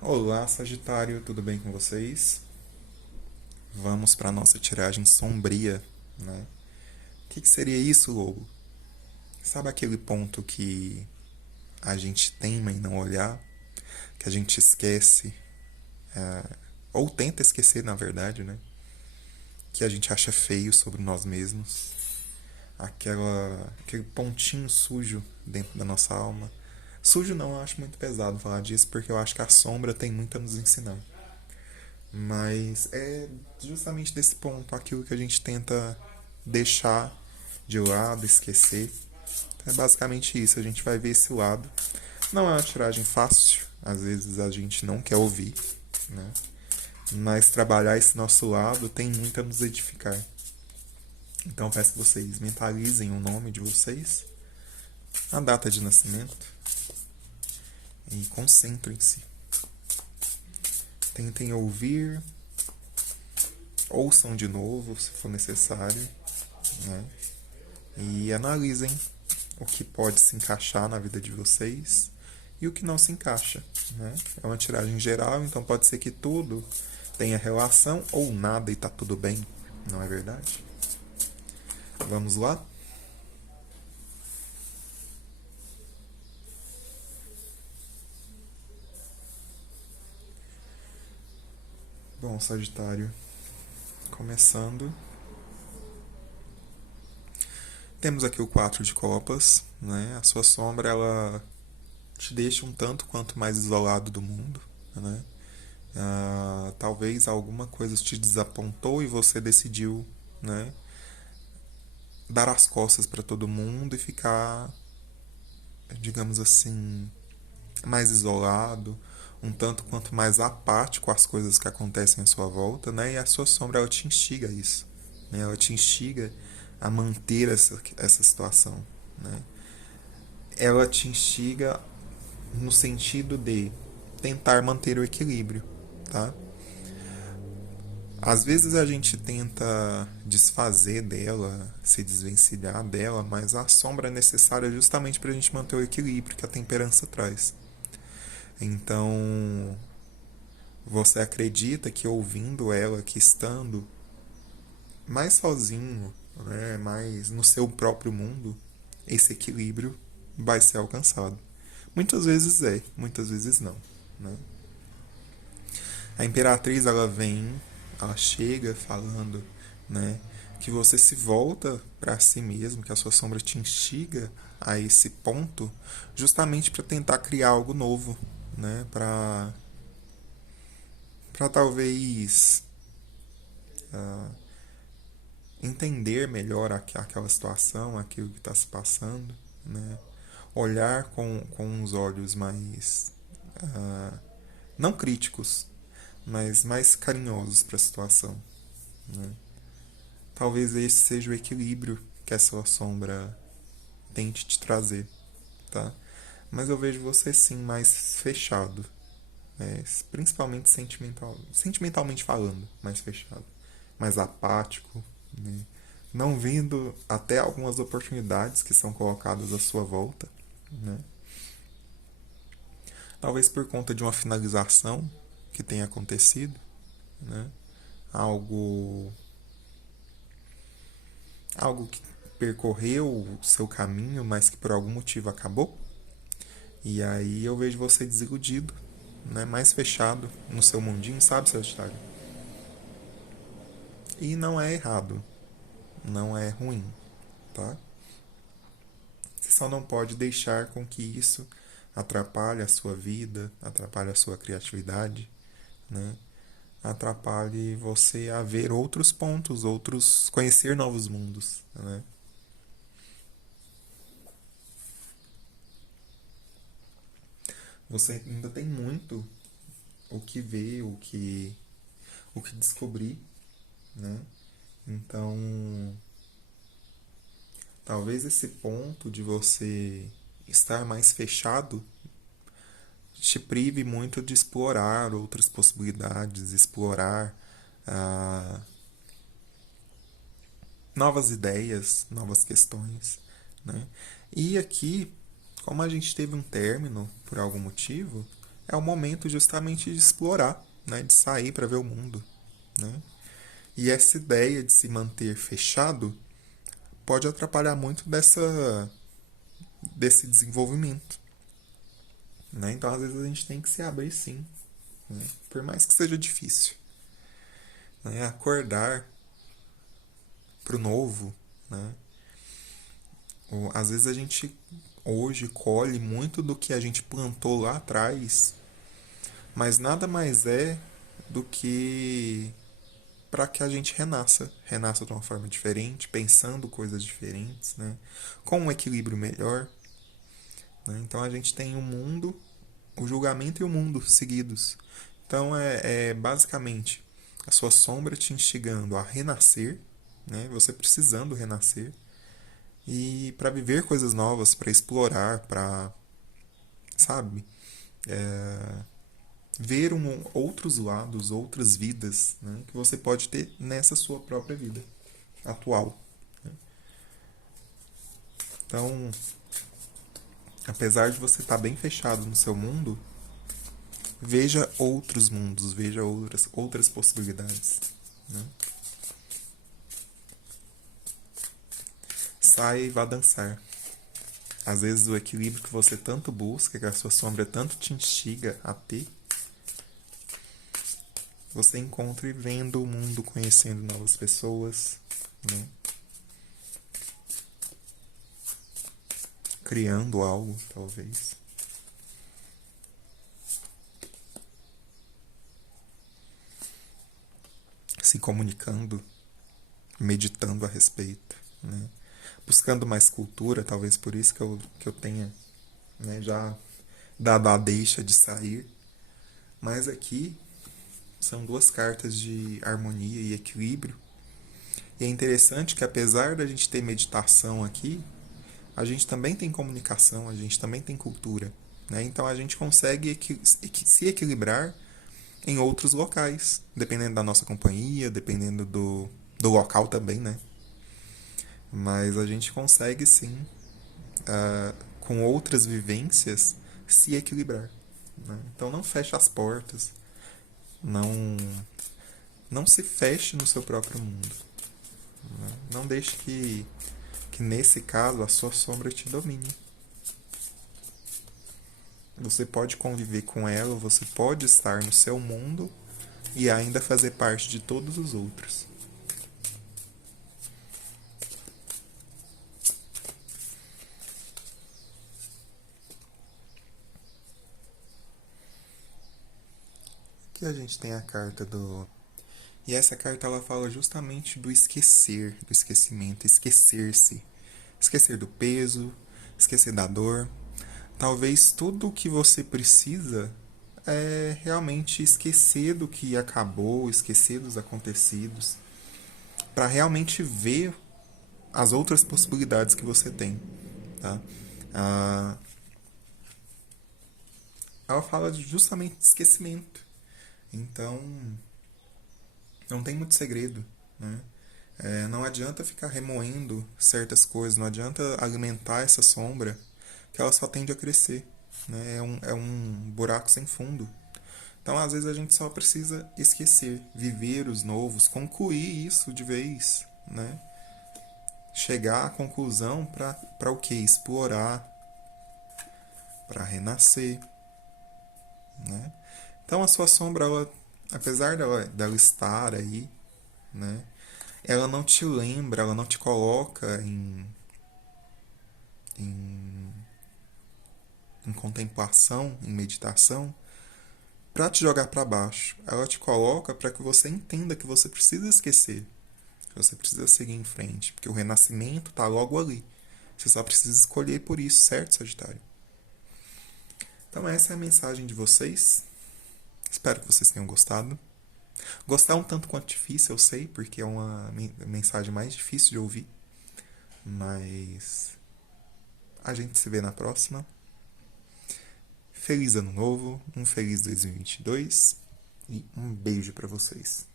Olá, Sagitário, tudo bem com vocês? Vamos para a nossa tiragem sombria, né? O que seria isso, Lobo? Sabe aquele ponto que a gente teima em não olhar, que a gente esquece, ou tenta esquecer, na verdade, né? Que a gente acha feio sobre nós mesmos, aquele pontinho sujo dentro da nossa alma. Sujo não, eu acho muito pesado falar disso, porque eu acho que a sombra tem muito a nos ensinar. Mas é justamente desse ponto aquilo que a gente tenta deixar de lado, esquecer. É basicamente isso, a gente vai ver esse lado. Não é uma tiragem fácil, às vezes a gente não quer ouvir, né? Mas trabalhar esse nosso lado tem muito a nos edificar. Então peço que vocês mentalizem o nome de vocês, a data de nascimento e concentrem-se. Tentem ouvir, ouçam de novo se for necessário, né? E analisem o que pode se encaixar na vida de vocês e o que não se encaixa, né? É uma tiragem geral, então pode ser que tudo tenha relação ou nada e tá tudo bem, não é verdade? Vamos lá? Bom, Sagitário, começando. Temos aqui o 4 de copas, né? A sua sombra, ela te deixa um tanto quanto mais isolado do mundo, né? Talvez alguma coisa te desapontou e você decidiu, né, dar as costas para todo mundo e ficar, digamos assim, mais isolado, um tanto quanto mais apático às coisas que acontecem à sua volta, né? E a sua sombra, ela te instiga a isso, né? Ela te instiga a manter essa situação, né? Ela te instiga no sentido de tentar manter o equilíbrio, tá? Às vezes a gente tenta desfazer dela, se desvencilhar dela, mas a sombra é necessária justamente para a gente manter o equilíbrio que a temperança traz. Então, você acredita que ouvindo ela, que estando mais sozinho, né, mais no seu próprio mundo, esse equilíbrio vai ser alcançado. Muitas vezes é, muitas vezes não, né? A imperatriz, ela vem, ela chega falando, né, que você se volta para si mesmo, que a sua sombra te instiga a esse ponto, justamente para tentar criar algo novo, né, para talvez entender melhor aquela situação, aquilo que está se passando, né, olhar com uns olhos mais não críticos, mas mais carinhosos para a situação, né? Talvez esse seja o equilíbrio que essa sombra tente te trazer, tá? Mas eu vejo você sim mais fechado, né? Principalmente sentimentalmente falando, mais fechado, mais apático, né? Não vendo até algumas oportunidades que são colocadas à sua volta, né? Talvez por conta de uma finalização que tenha acontecido, né? Algo, algo que percorreu o seu caminho, mas que por algum motivo acabou. E aí eu vejo você desiludido, né? Mais fechado no seu mundinho, sabe, Sagitário? E não é errado, não é ruim, tá? Você só não pode deixar com que isso atrapalhe a sua vida, atrapalhe a sua criatividade, né? Atrapalhe você a ver outros pontos, outros, conhecer novos mundos, né? Você ainda tem muito o que ver, o que descobrir, né? Então, talvez esse ponto de você estar mais fechado te prive muito de explorar outras possibilidades, explorar ah, novas ideias, novas questões, né? E aqui, como a gente teve um término por algum motivo, é o momento justamente de explorar, né? De sair para ver o mundo, né? E essa ideia de se manter fechado pode atrapalhar muito desse desenvolvimento, né? Então, às vezes, a gente tem que se abrir sim, né? Por mais que seja difícil, né? Acordar pro novo, né? Às vezes a gente hoje colhe muito do que a gente plantou lá atrás, mas nada mais é do que para que a gente renasça de uma forma diferente, pensando coisas diferentes, né? Com um equilíbrio melhor, né? Então a gente tem o mundo, o julgamento e o mundo seguidos. Então é basicamente a sua sombra te instigando a renascer, né? Você precisando renascer e para viver coisas novas, para explorar, para, sabe, é, ver outros lados, outras vidas, né? Que você pode ter nessa sua própria vida atual, né? Então, apesar de você estar bem fechado no seu mundo, veja outros mundos, veja outras possibilidades, né? Saia e vá dançar. Às vezes o equilíbrio que você tanto busca, que a sua sombra tanto te instiga a ter, você encontra vendo o mundo, conhecendo novas pessoas, né? Criando algo, talvez. Se comunicando, meditando a respeito, né? Buscando mais cultura, talvez por isso que eu tenha, né, já dado a deixa de sair. Mas aqui são duas cartas de harmonia e equilíbrio. E é interessante que apesar da gente ter meditação aqui, a gente também tem comunicação, a gente também tem cultura, né? Então a gente consegue se equilibrar em outros locais, dependendo da nossa companhia, dependendo do local também, né? Mas a gente consegue sim, com outras vivências, se equilibrar, né? Então não feche as portas, não, não se feche no seu próprio mundo, né? Não deixe que nesse caso a sua sombra te domine. Você pode conviver com ela, você pode estar no seu mundo e ainda fazer parte de todos os outros. Aqui a gente tem a carta do... E essa carta ela fala justamente do esquecer, do esquecimento, esquecer-se. Esquecer do peso, esquecer da dor. Talvez tudo o que você precisa é realmente esquecer do que acabou, esquecer dos acontecidos, para realmente ver as outras possibilidades que você tem, tá? Ah, ela fala justamente de esquecimento. Então, não tem muito segredo, né? Não adianta ficar remoendo certas coisas, não adianta alimentar essa sombra, que ela só tende a crescer, né? É um buraco sem fundo. Então, às vezes, a gente só precisa esquecer, viver os novos, concluir isso de vez, né? Chegar à conclusão para o que? Explorar, para renascer, né? Então, a sua sombra, ela, apesar dela estar aí, né? Ela não te lembra, ela não te coloca em, em contemplação, em meditação, para te jogar para baixo. Ela te coloca para que você entenda que você precisa esquecer, que você precisa seguir em frente, porque o renascimento está logo ali. Você só precisa escolher por isso, certo, Sagitário? Então essa é a mensagem de vocês. Espero que vocês tenham gostado. Gostar um tanto quanto difícil, eu sei, porque é uma mensagem mais difícil de ouvir. Mas a gente se vê na próxima. Feliz ano novo, um feliz 2022 e um beijo para vocês.